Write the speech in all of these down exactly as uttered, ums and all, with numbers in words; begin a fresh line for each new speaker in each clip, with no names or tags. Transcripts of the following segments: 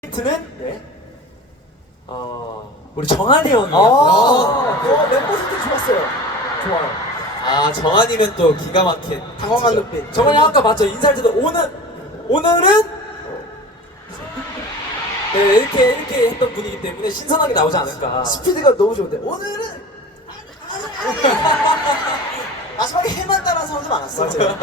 힌트는 네. 어 우리 정한이 형이요.
아, 어, 멤버 선택 좋았어요. 좋아요.
아 정한이면 또 기가 막힌
당황한
힌트죠.
눈빛.
정한이 형 아까 맞죠? 인사할 때도 오늘 오늘은 네 이렇게 이렇게 했던 분이기 때문에 신선하게 나오지 않을까.
스피드가 너무 좋은데 오늘은 마지막에 해만 따라한 사람도 많았어.
자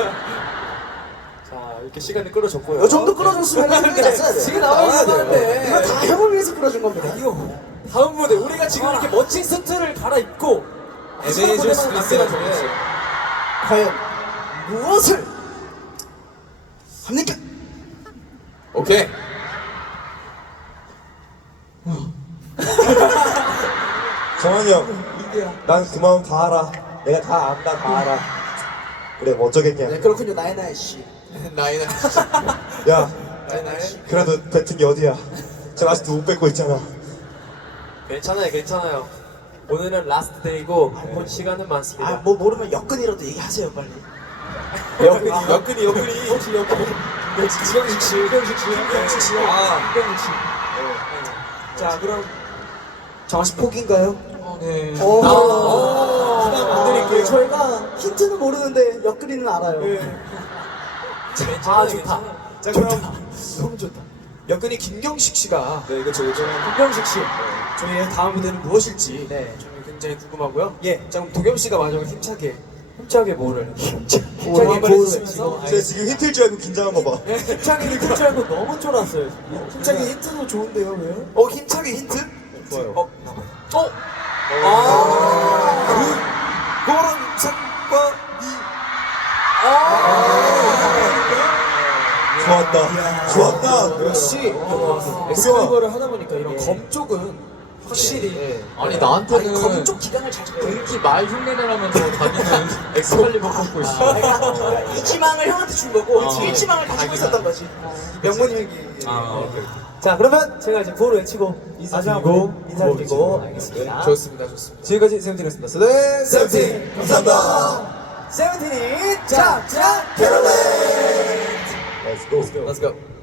이렇게 시간을 끌어줬고요.
이 정도 끌어줬으면 생각이 났어야 돼.
지금 나와야 되는데
이거 다 형을 위해서 끌어준 겁니다.
이거 다음 무대 우리가 지금 이렇게 멋진 스트를 갈아입고
애매해질 수도 있어요.
남겨놨는데
과연 무엇을 합니까?
오케이.
정한이 형, 난 그 마음 다 알아. 내가 다 안다, 다 알아. 그래, 뭐 어쩌겠냐.
네, 그렇군요. 나이나이 씨.
나이는
야,
나이나이.
그래도 뱉은 게 어디야. 제가 아직도 못 뱉고 있잖아.
괜찮아요 괜찮아요. 오늘은 라스트 데이고 본 시간은 많습니다.
아, 뭐 모르면 여건이라도 얘기하세요, 빨리.
여근이 여근이 여근이
혹시 여건?
지경식 씨, 지경식 씨,
김경식 씨요?
아.
김경식 씨. 자, 그럼 정한 씨 포기인가요?
네.
오.
아.
안 드릴게요. 저희가 힌트는 모르는데 옆그리는 알아요.
아 좋다.
자 그럼
너무 좋다.
여근이 김경식 씨가
네, 그쵸, 그쵸.
김경식 씨.
저희의 다음 무대는 무엇일지
네.
저는 굉장히 궁금하고요.
예.
자 그럼 도겸 씨가 마지막에 힘차게
힘차게 뭐를?
힘차게
한번
보호를
해주시면서
제가 지금 힌트일 줄 알고 긴장한 거 봐.
힘차게 힌트 줄 알고 너무 쫄았어요. 힘차게 힌트도 좋은데요, 왜?
어 힘차게 힌트?
좋아요.
어? 어? 아, 그 그런 상관이
좋았다. 좋았다.
역시 엑스클리버를 하다 보니까 이런 검 쪽은 확실히
아니 나한테는
아니, 검 쪽 기강을 잘 잡고.
동기 말 흉내내라면서 자기는 엑스칼리버 갖고 있어.
내가 이 지망을 형한테 준 거고 이 지망을 가지고 있었던 거지.
명문 얘기.
아,
자, 그러면 제가 이제 구호를 외치고 인사드리고 인사드리고 알겠습니다.
좋습니다, 좋습니다.
지금까지 세븐틴이었습니다. 세븐
세븐틴, 감사합니다.
세븐틴이 짝짝 캐롤레.
Let's go.
Let's go.